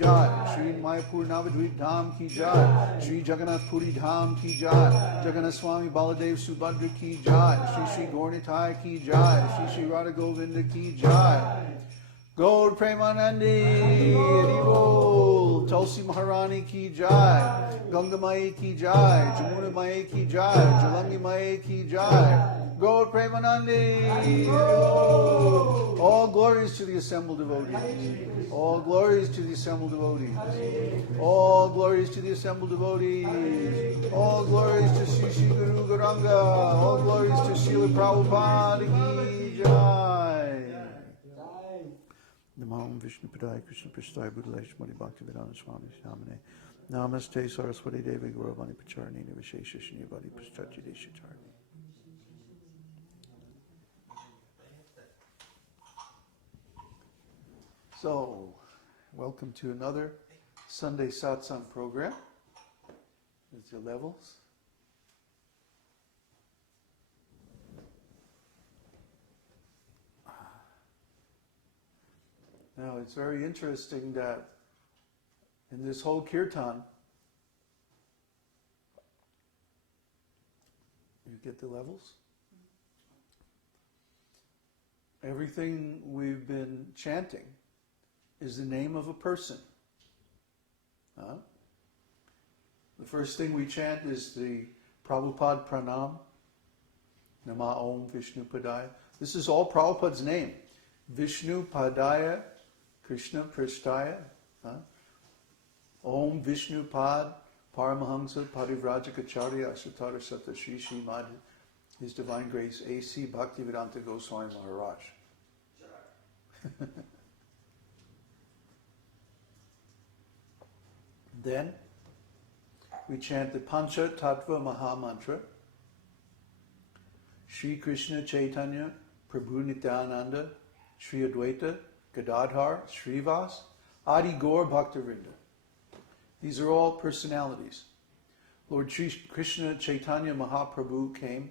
jai, Shri Mayapur Navadvip Dham ki jai, Shri Jagannath Puri Dham ki jai, Jagannath Swami Baladev Subhadra ki jai, Shri Shri Gaura-nityānanda ki jai, Shri Shri Radha Govinda ki jai, Gaur Premanandi, Haribol, Tulsi Maharani ki jai, Ganga Mai ki jai, Jamuna Mai ki jai, Jalangi Mai ki jai, Gaur Premanandi, Haribol. All glories to the assembled devotees. All glories to the assembled devotees. All glories to the assembled devotees. All glories to Sri Sri Guru Gauranga. All glories to Srila Prabhupada ki jai. Namam Vishnu Padaya Krishna Prasthaya Buddhalesh Mani Bhakti Vedanta Swami Shamane Namaste Saraswati Devi Gauravani Pacharani Nivashesha Shnivadi Prasthati Deshatarni. So, welcome to another Sunday Satsang program with your levels. Now, it's very interesting that in this whole kirtan, you get the levels. Everything we've been chanting is the name of a person. The first thing we chant is the Prabhupada Pranam, Nama Om Vishnu Padaya. This is all Prabhupada's name. Vishnu Padaya Krishna Prasthaya, Om Vishnu Pad Paramahamsa Parivrajaka Ācārya Asatara Sata Shri Shri Mad, His Divine Grace A.C. Bhaktivedanta Goswami Maharaj. Then we chant the Pañca-tattva Mahā-mantra. śrī-kṛṣṇa-caitanya, prabhu-nityānanda, śrī-advaita, gadādhara, śrīvāsādi-gaura-bhakta-vṛnda. These are all personalities. Lord Kṛṣṇa Chaitanya Mahāprabhu came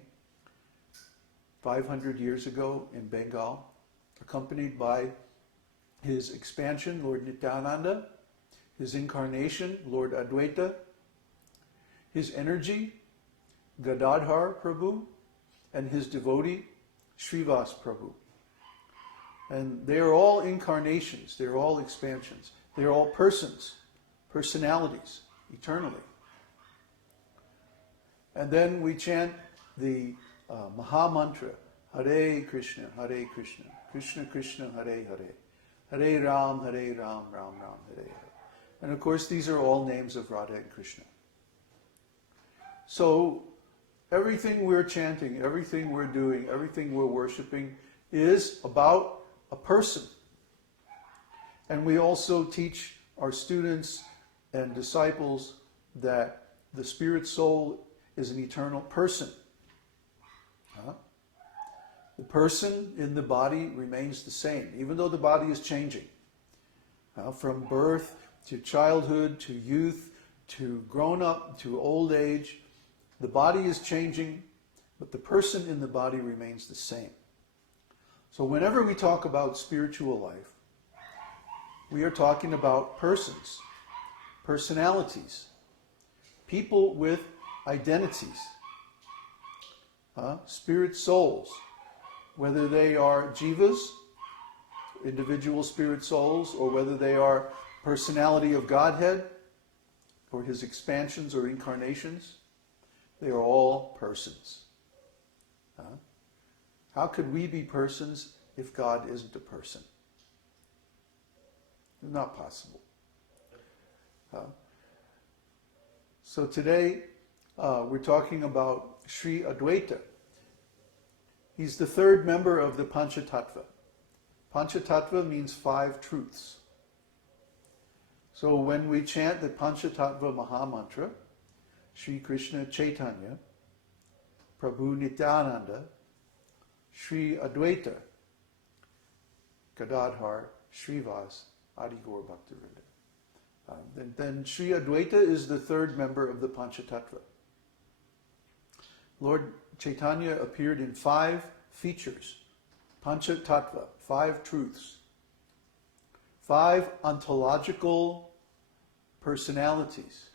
500 years ago in Bengal, accompanied by his expansion, Lord Nityananda, his incarnation, Lord Advaita, his energy, Gadādhara Prabhu, and his devotee, Śrīvāsādi Prabhu. And they are all incarnations, they're all expansions, they're all persons, personalities, eternally. And then we chant the Mahā-mantra, Hare Krishna, Hare Krishna, Krishna Krishna, Hare Hare, Hare Ram, Ram Ram, Hare Hare. And of course, these are all names of Radha and Krishna. So, everything we're chanting, everything we're doing, everything we're worshipping is about a person. And we also teach our students and disciples that the spirit soul is an eternal person. The person in the body remains the same, even though the body is changing. From birth to childhood, to youth, to grown up, to old age, the body is changing, but the person in the body remains the same. So whenever we talk about spiritual life, we are talking about persons, personalities, people with identities, spirit souls, whether they are jivas, individual spirit souls, or whether they are personality of Godhead, or his expansions or incarnations, they are all persons. How could we be persons if God isn't a person? It's not possible. So today we're talking about śrī-advaita. He's the third member of the Pañca-tattva. Pañca-tattva means 5 truths. So when we chant the Pañca-tattva Mahā-mantra, śrī-kṛṣṇa-caitanya, prabhu-nityānanda, śrī-advaita, gadādhara, śrīvāsādi-gaura-bhakta-vṛnda. Then śrī-advaita is the third member of the Pañca-tattva. Lord Chaitanya appeared in 5 features. Pañca-tattva, 5 truths. 5 ontological personalities.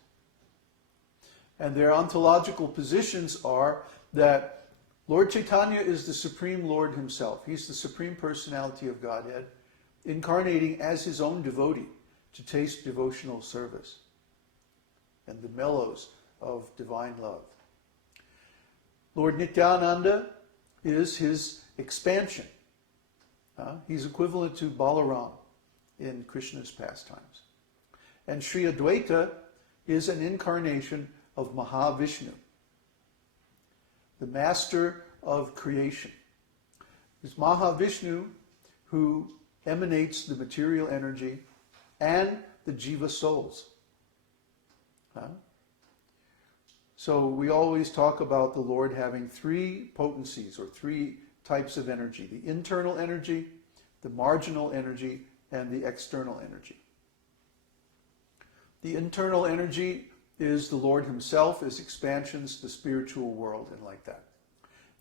And their ontological positions are that Lord Chaitanya is the Supreme Lord himself. He's the Supreme Personality of Godhead, incarnating as his own devotee to taste devotional service and the mellows of divine love. Lord Nityananda is his expansion. He's equivalent to Balaram in Krishna's pastimes. And śrī-advaita is an incarnation of Mahavishnu, the master of creation. It's Mahavishnu who emanates the material energy and the jiva souls. So we always talk about the Lord having three potencies or three types of energy: the internal energy, the marginal energy, and the external energy. The internal energy is the Lord himself, his expansions, the spiritual world, and like that.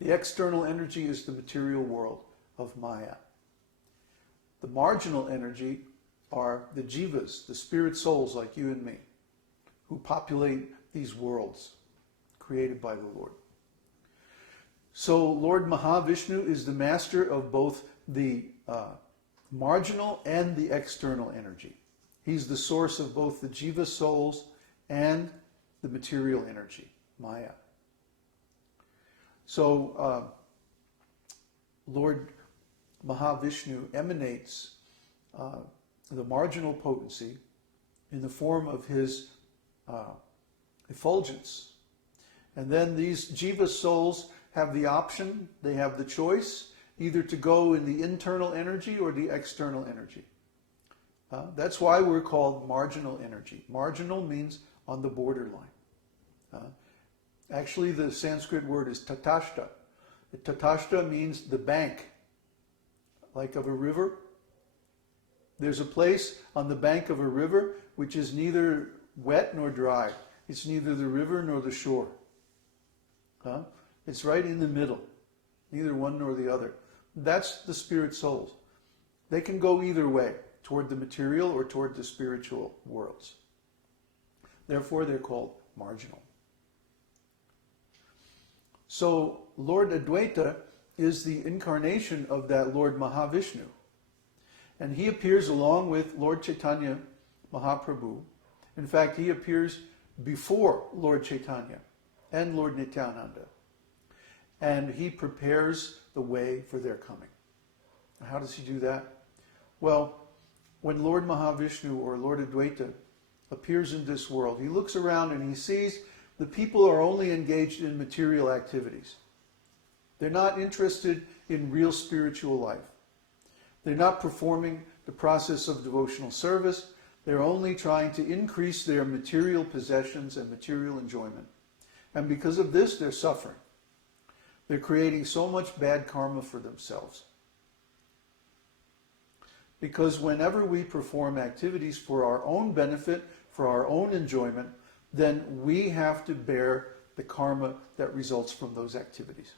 The external energy is the material world of Maya. The marginal energy are the jivas, the spirit souls like you and me, who populate these worlds created by the Lord. So Lord Mahavishnu is the master of both the marginal and the external energy. He's the source of both the jiva souls and the material energy, Maya. So Lord Mahavishnu emanates the marginal potency in the form of his effulgence. And then these jiva souls have the option, they have the choice, either to go in the internal energy or the external energy. That's why we're called marginal energy. Marginal means on the borderline. Actually, the Sanskrit word is tatashta. Tatashta means the bank, like of a river. There's a place on the bank of a river which is neither wet nor dry. It's neither the river nor the shore. It's right in the middle, neither one nor the other. That's the spirit souls. They can go either way, toward the material or toward the spiritual worlds. Therefore, they're called marginal. So, Lord Advaita is the incarnation of that Lord Mahavishnu. And he appears along with Lord Chaitanya Mahāprabhu. In fact, he appears before Lord Chaitanya and Lord Nityananda. And he prepares the way for their coming. How does he do that? Well, when Lord Mahavishnu or Lord Advaita appears in this world, he looks around and he sees the people are only engaged in material activities. They're not interested in real spiritual life. They're not performing the process of devotional service. They're only trying to increase their material possessions and material enjoyment. And because of this, they're suffering. They're creating so much bad karma for themselves. Because whenever we perform activities for our own benefit, for our own enjoyment, then we have to bear the karma that results from those activities.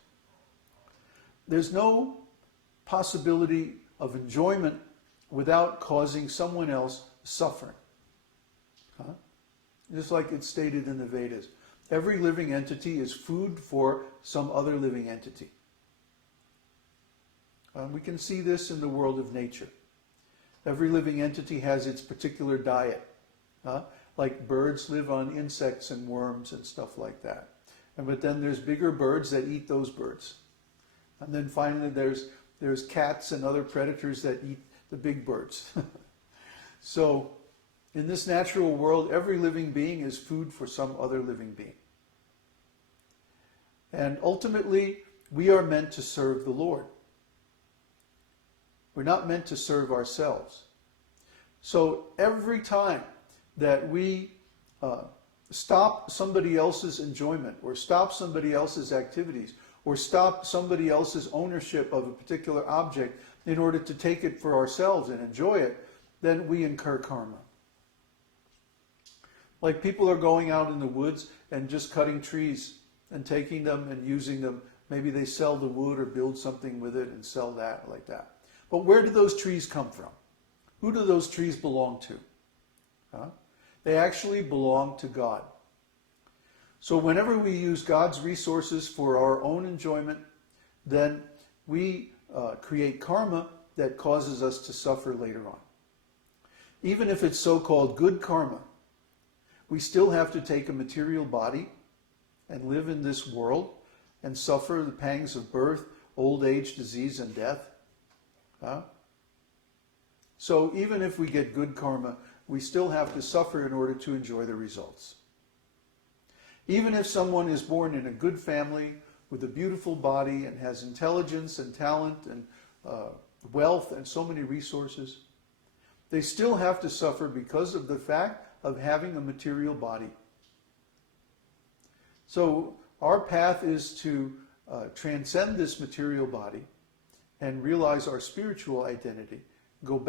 There's no possibility of enjoyment without causing someone else suffering. Just like it's stated in the Vedas. Every living entity is food for some other living entity. We can see this in the world of nature. Every living entity has its particular diet. Like birds live on insects and worms and stuff like that. But then there's bigger birds that eat those birds. And then finally there's cats and other predators that eat the big birds. So in this natural world, every living being is food for some other living being. And ultimately, we are meant to serve the Lord. We're not meant to serve ourselves. So every time that we stop somebody else's enjoyment, or stop somebody else's activities, or stop somebody else's ownership of a particular object in order to take it for ourselves and enjoy it, then we incur karma. Like people are going out in the woods and just cutting trees and taking them and using them. Maybe they sell the wood or build something with it and sell that like that. But where do those trees come from? Who do those trees belong to? They actually belong to God. So whenever we use God's resources for our own enjoyment, then we create karma that causes us to suffer later on. Even if it's so-called good karma, we still have to take a material body and live in this world and suffer the pangs of birth, old age, disease, and death. So even if we get good karma, we still have to suffer in order to enjoy the results. Even if someone is born in a good family with a beautiful body and has intelligence and talent and wealth and so many resources, they still have to suffer because of the fact of having a material body. So our path is to transcend this material body and realize our spiritual identity, go back